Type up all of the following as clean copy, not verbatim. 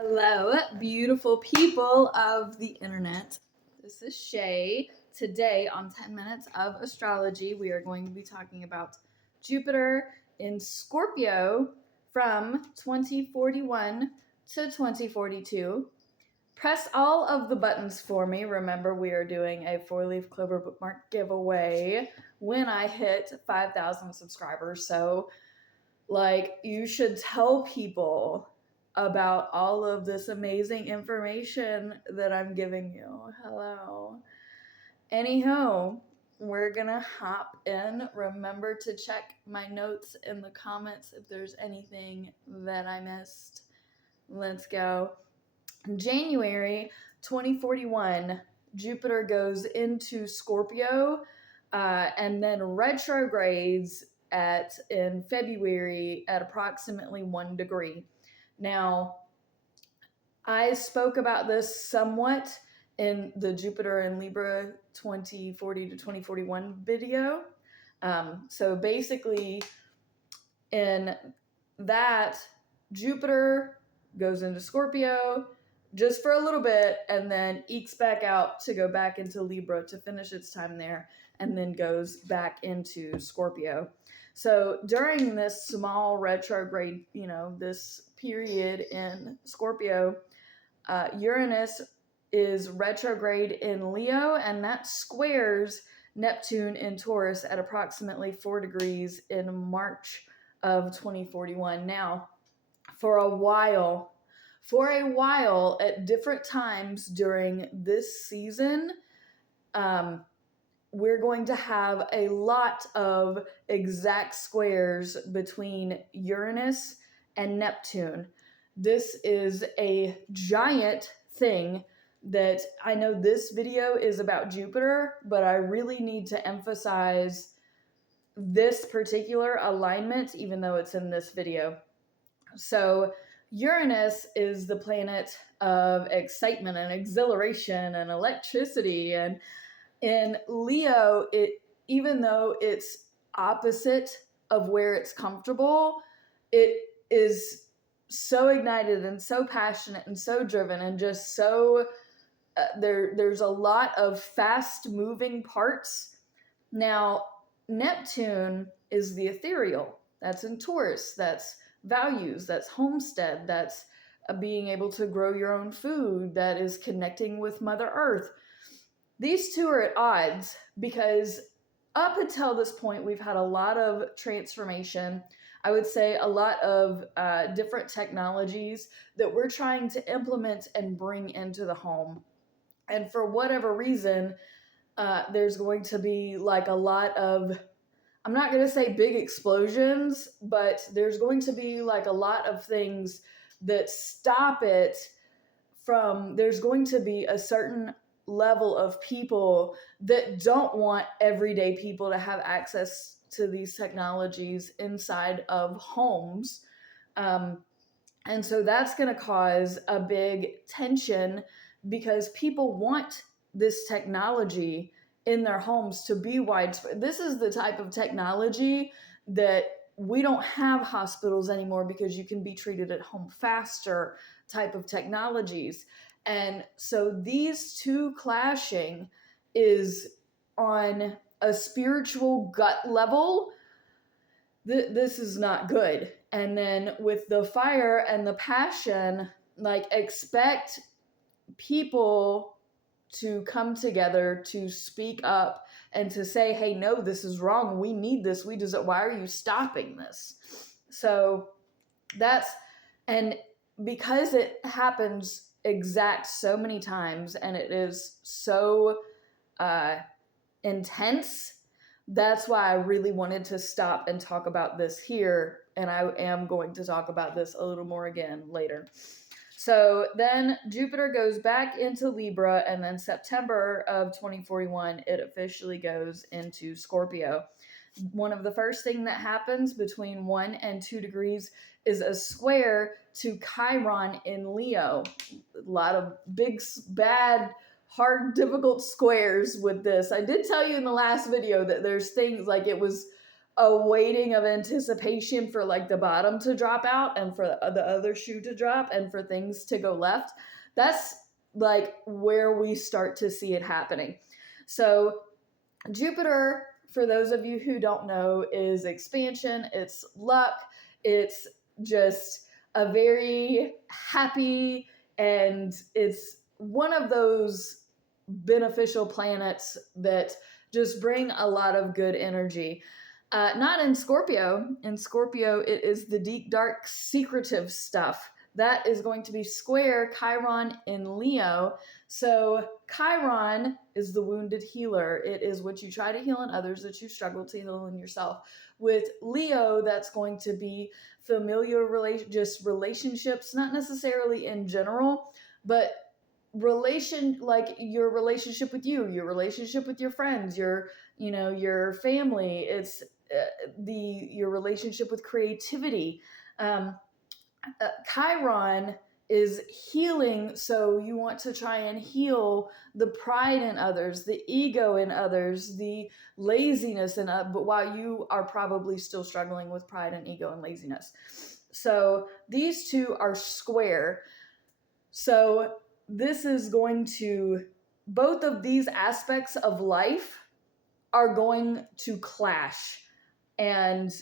Hello, beautiful people of the internet. This is Shay. Today, on 10 Minutes of Astrology, we are going to be talking about Jupiter in Scorpio from 2041 to 2042. Press all of the buttons for me. Remember, we are doing a 4-leaf clover bookmark giveaway when I hit 5,000 subscribers. So, you should tell people about all of this amazing information that I'm giving you. Hello. Anyhow, we're gonna hop in. Remember to check my notes in the comments if there's anything that I missed. Let's go. January 2041, Jupiter goes into Scorpio and then retrogrades in February at approximately 1 degree. Now, I spoke about this somewhat in the Jupiter and Libra 2040 to 2041 video. So basically, in that, Jupiter goes into Scorpio just for a little bit and then ekes back out to go back into Libra to finish its time there and then goes back into Scorpio. So during this small retrograde, this period in Scorpio, Uranus is retrograde in Leo, and that squares Neptune in Taurus at approximately 4 degrees in March of 2041. Now, for a while, at different times during this season, we're going to have a lot of exact squares between Uranus and Neptune. This is a giant thing that I know this video is about Jupiter, but I really need to emphasize this particular alignment, even though it's in this video. So Uranus is the planet of excitement and exhilaration and electricity, and in Leo, even though it's opposite of where it's comfortable, it is so ignited and so passionate and so driven and just so there's a lot of fast moving parts. Now, Neptune is the ethereal. That's in Taurus. That's values. That's homestead. That's being able to grow your own food. That is connecting with Mother Earth. These two are at odds because up until this point, we've had a lot of transformation. I would say a lot of different technologies that we're trying to implement and bring into the home. And for whatever reason, there's going to be like a lot of, I'm not going to say big explosions, but there's going to be like a lot of things that stop it from, there's going to be a certain level of people that don't want everyday people to have access to these technologies inside of homes. And so that's going to cause a big tension because people want this technology in their homes to be widespread. This is the type of technology that we don't have hospitals anymore because you can be treated at home faster type of technologies. And so these two clashing is on a spiritual gut level. This is not good. And then with the fire and the passion, expect people to come together to speak up and to say, hey, no, this is wrong. We need this. We deserve. Why are you stopping this? So and because it happens exact so many times and it is so intense, that's why I really wanted to stop and talk about this here. And I am going to talk about this a little more again later. So then Jupiter goes back into Libra, and then September of 2041, it officially goes into Scorpio. One of the first things that happens between 1 and 2 degrees is a square to Chiron in Leo. A lot of big, bad, hard, difficult squares with this. I did tell you in the last video that there's things like it was a waiting of anticipation for like the bottom to drop out and for the other shoe to drop and for things to go left. That's like where we start to see it happening. So Jupiter, for those of you who don't know, is expansion, it's luck, it's just a very happy, and it's one of those beneficial planets that just bring a lot of good energy. Not in Scorpio. In Scorpio, it is the deep, dark, secretive stuff. That is going to be square Chiron in Leo. So Chiron is the wounded healer. It is what you try to heal in others that you struggle to heal in yourself. With Leo, that's going to be familiar just relationships, not necessarily in general, but like your relationship with you, your relationship with your friends, your family. It's your relationship with creativity. Chiron is healing, so you want to try and heal the pride in others, the ego in others, the laziness in others, but while you are probably still struggling with pride and ego and laziness. So these two are square. So this is going to, both of these aspects of life are going to clash. And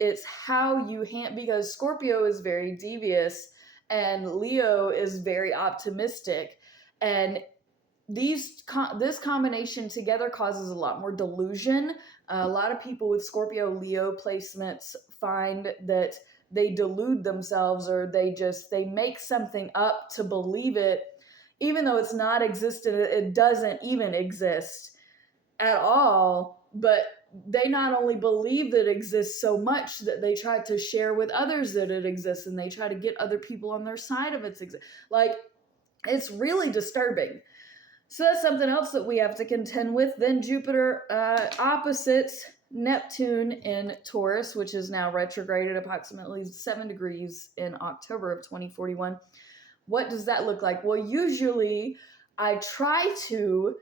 it's how you because Scorpio is very devious and Leo is very optimistic, and this combination together causes a lot more delusion. A lot of people with Scorpio Leo placements find that they delude themselves, or they make something up to believe it, even though it's not existent. It doesn't even exist at all, but they not only believe that it exists so much that they try to share with others that it exists, and they try to get other people on their side of its existence. Like, it's really disturbing. So that's something else that we have to contend with. Then Jupiter opposites Neptune in Taurus, which is now retrograded approximately 7 degrees in October of 2041. What does that look like? Well, usually I try to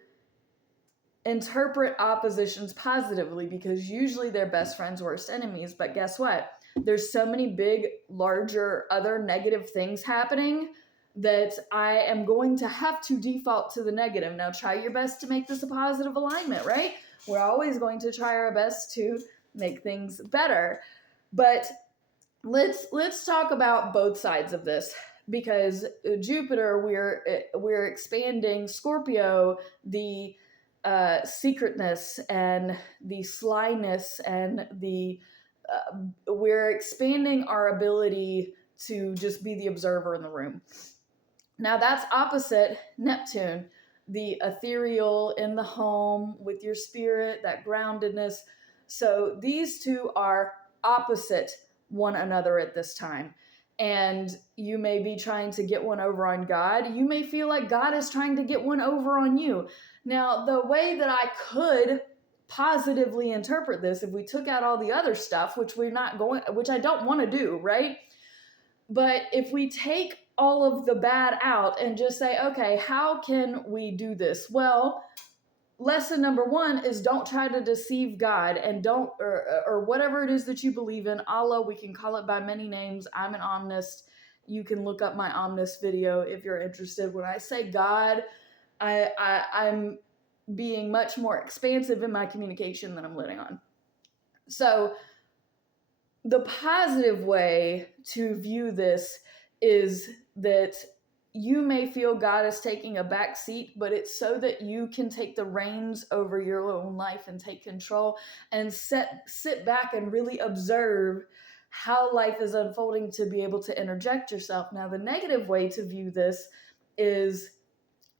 interpret oppositions positively, because usually they're best friends, worst enemies. But guess what? There's so many big, larger, other negative things happening that I am going to have to default to the negative. Now, try your best to make this a positive alignment, right? We're always going to try our best to make things better. But let's talk about both sides of this, because Jupiter, we're expanding Scorpio, the secretness and the slyness, and we're expanding our ability to just be the observer in the room. Now that's opposite Neptune, the ethereal in the home with your spirit, that groundedness. So these two are opposite one another at this time. And you may be trying to get one over on God. You may feel like God is trying to get one over on you. Now, the way that I could positively interpret this, if we took out all the other stuff, which I don't want to do, right? But if we take all of the bad out and just say, okay, how can we do this? Well, lesson number 1 is don't try to deceive God, and don't, or whatever it is that you believe in. Allah, we can call it by many names. I'm an omnist. You can look up my omnist video if you're interested. When I say God, I'm being much more expansive in my communication than I'm letting on. So the positive way to view this is that you may feel God is taking a back seat, but it's so that you can take the reins over your own life and take control and sit back and really observe how life is unfolding, to be able to interject yourself. Now, the negative way to view this is,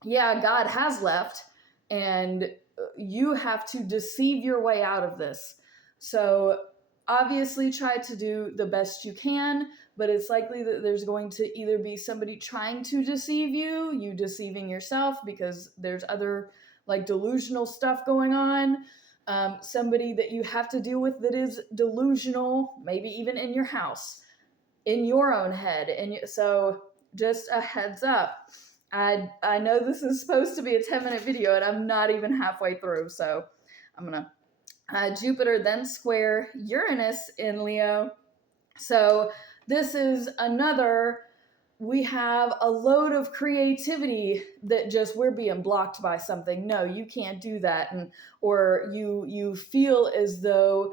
yeah, God has left, and you have to deceive your way out of this. So obviously try to do the best you can, but it's likely that there's going to either be somebody trying to deceive you, you deceiving yourself because there's other like delusional stuff going on, somebody that you have to deal with that is delusional, maybe even in your house, in your own head. And so just a heads up. I know this is supposed to be a 10-minute video, and I'm not even halfway through, so I'm going to Jupiter then square Uranus in Leo. So this is another, we have a load of creativity that just we're being blocked by something. No, you can't do that. And or you feel as though,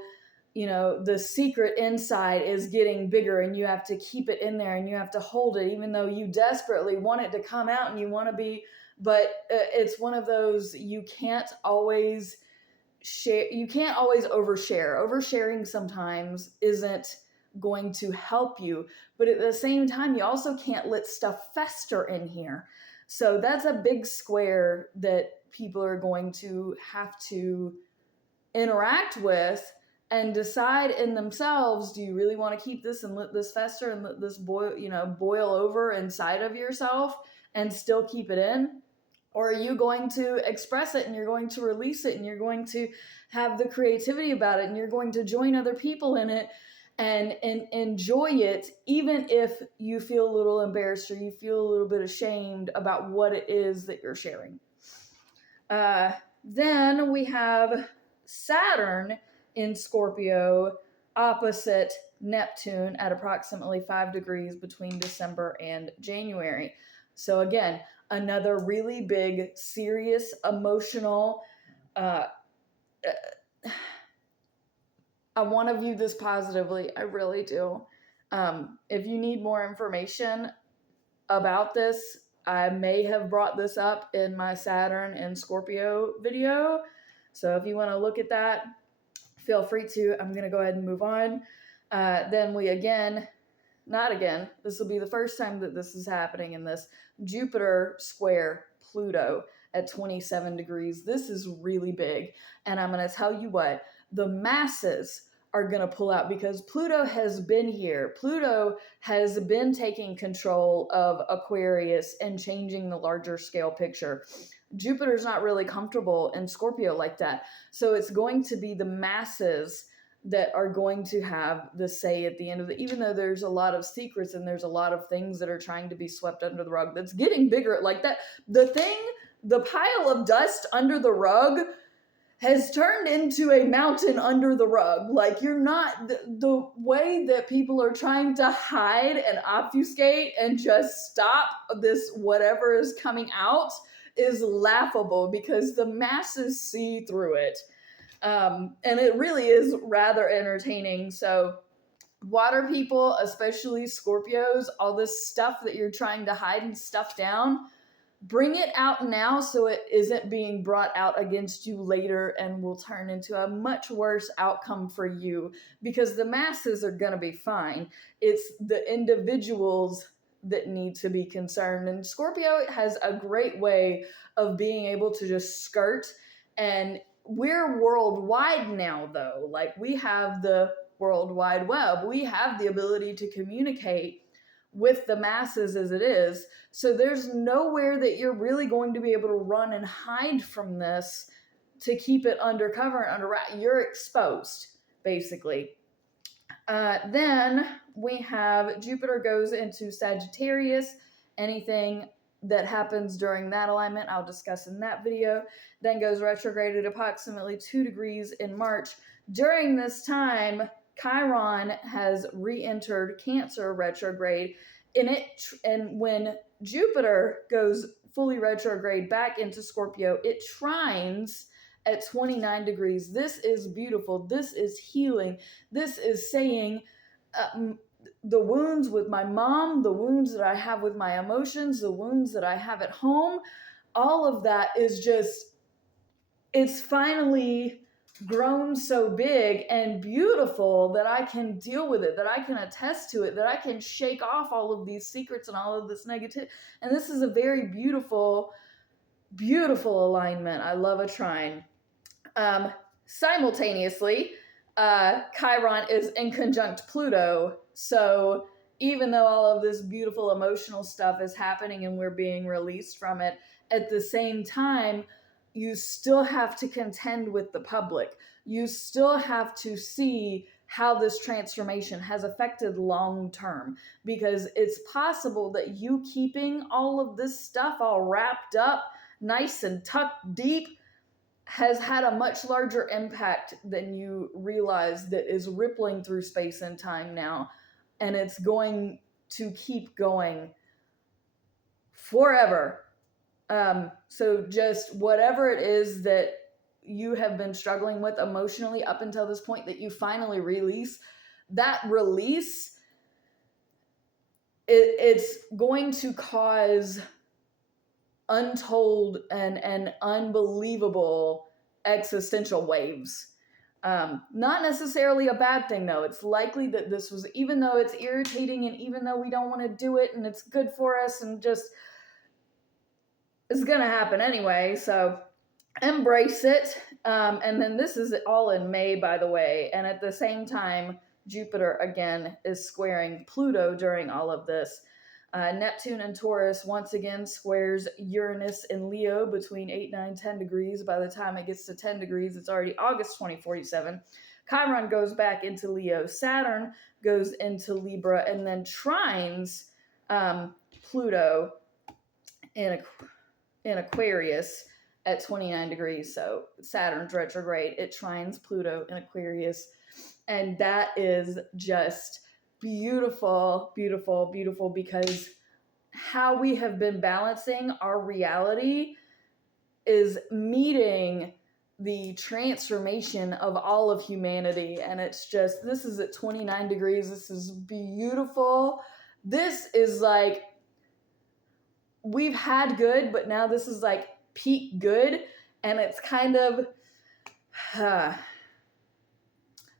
you know, the secret inside is getting bigger and you have to keep it in there and you have to hold it even though you desperately want it to come out and you want to be, but it's one of those, you can't always share, you can't always overshare. Oversharing sometimes isn't going to help you, but at the same time you also can't let stuff fester in here. So that's a big square that people are going to have to interact with and decide in themselves, do you really want to keep this and let this fester and let this boil over inside of yourself and still keep it in? Or are you going to express it and you're going to release it and you're going to have the creativity about it and you're going to join other people in it and enjoy it, even if you feel a little embarrassed or you feel a little bit ashamed about what it is that you're sharing? Then we have Saturn in Scorpio opposite Neptune at approximately 5 degrees between December and January. So again, another really big, serious, emotional, I want to view this positively. I really do. If you need more information about this, I may have brought this up in my Saturn and Scorpio video. So if you want to look at that, feel free to. I'm going to go ahead and move on. Then we this will be the first time that this is happening in this, Jupiter square Pluto at 27 degrees. This is really big. And I'm going to tell you what, the masses are going to pull out because Pluto has been here. Pluto has been taking control of Aquarius and changing the larger scale picture. Jupiter's not really comfortable in Scorpio like that. So it's going to be the masses that are going to have the say at the end of it, even though there's a lot of secrets and there's a lot of things that are trying to be swept under the rug that's getting bigger like that. The pile of dust under the rug has turned into a mountain under the rug. Like, you're not, the way that people are trying to hide and obfuscate and just stop this whatever is coming out is laughable because the masses see through it. And it really is rather entertaining. So water people, especially Scorpios, all this stuff that you're trying to hide and stuff down, bring it out now so it isn't being brought out against you later and will turn into a much worse outcome for you, because the masses are going to be fine. It's the individuals that need to be concerned. And Scorpio has a great way of being able to just skirt, and we're worldwide now though. Like, we have the World Wide Web. We have the ability to communicate with the masses as it is. So there's nowhere that you're really going to be able to run and hide from this to keep it undercover and under wrap. You're exposed, basically. Then we have Jupiter goes into Sagittarius. Anything that happens during that alignment, I'll discuss in that video. Then goes retrograde at approximately 2 degrees in March. During this time, Chiron has re-entered Cancer retrograde, and when Jupiter goes fully retrograde back into Scorpio, it trines at 29 degrees. This is beautiful. This is healing. This is saying the wounds with my mom, the wounds that I have with my emotions, the wounds that I have at home, all of that is just, it's finally grown so big and beautiful that I can deal with it, that I can attest to it, that I can shake off all of these secrets and all of this negativity. And this is a very beautiful, beautiful alignment. I love a trine. Simultaneously, Chiron is in conjunct Pluto. So even though all of this beautiful emotional stuff is happening and we're being released from it, at the same time, you still have to contend with the public. You still have to see how this transformation has affected long term, because it's possible that you keeping all of this stuff all wrapped up, nice and tucked deep, has had a much larger impact than you realize, that is rippling through space and time now, and it's going to keep going forever. So just whatever it is that you have been struggling with emotionally up until this point that you finally release, that release, it's going to cause untold and unbelievable existential waves. Not necessarily a bad thing, though. It's likely that this was, even though it's irritating and even though we don't want to do it and it's good for us and just, it's going to happen anyway. So embrace it. And then this is all in May, by the way. And at the same time, Jupiter again is squaring Pluto during all of this. Neptune and Taurus once again squares Uranus in Leo between 8, 9, 10 degrees. By the time it gets to 10 degrees, it's already August 2047. Chiron goes back into Leo. Saturn goes into Libra and then trines Pluto in Aquarius at 29 degrees. So Saturn's retrograde. It trines Pluto in Aquarius. And that is just beautiful, beautiful, beautiful, because how we have been balancing our reality is meeting the transformation of all of humanity. And it's just, this is at 29 degrees. This is beautiful. This is like, we've had good, but now this is like peak good. And it's kind of,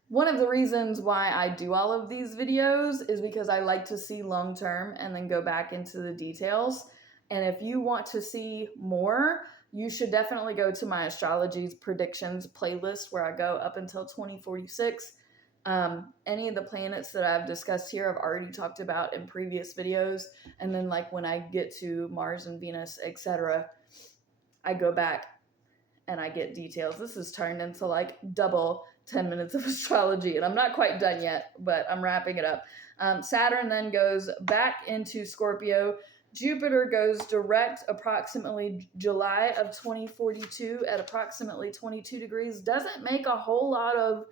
one of the reasons why I do all of these videos is because I like to see long term and then go back into the details. And if you want to see more, you should definitely go to my astrology's predictions playlist, where I go up until 2046. Any of the planets that I've discussed here I've already talked about in previous videos. And then like when I get to Mars and Venus, etc., I go back and I get details. This has turned into like double 10 minutes of astrology, and I'm not quite done yet, but I'm wrapping it up. Saturn then goes back into Scorpio. Jupiter goes direct approximately July of 2042 at approximately 22 degrees. Doesn't make a whole lot of,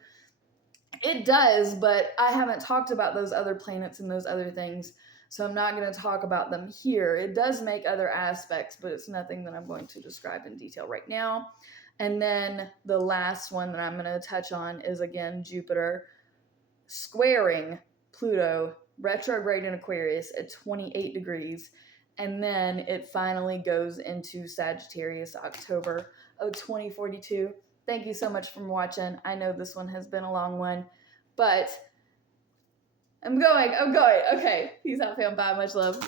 it does, but I haven't talked about those other planets and those other things, so I'm not going to talk about them here. It does make other aspects, but it's nothing that I'm going to describe in detail right now. And then the last one that I'm going to touch on is, again, Jupiter squaring Pluto, retrograde in Aquarius at 28 degrees. And then it finally goes into Sagittarius, October of 2042. Thank you so much for watching. I know this one has been a long one, but I'm going. Okay. Peace out, fam. Bye. Much love.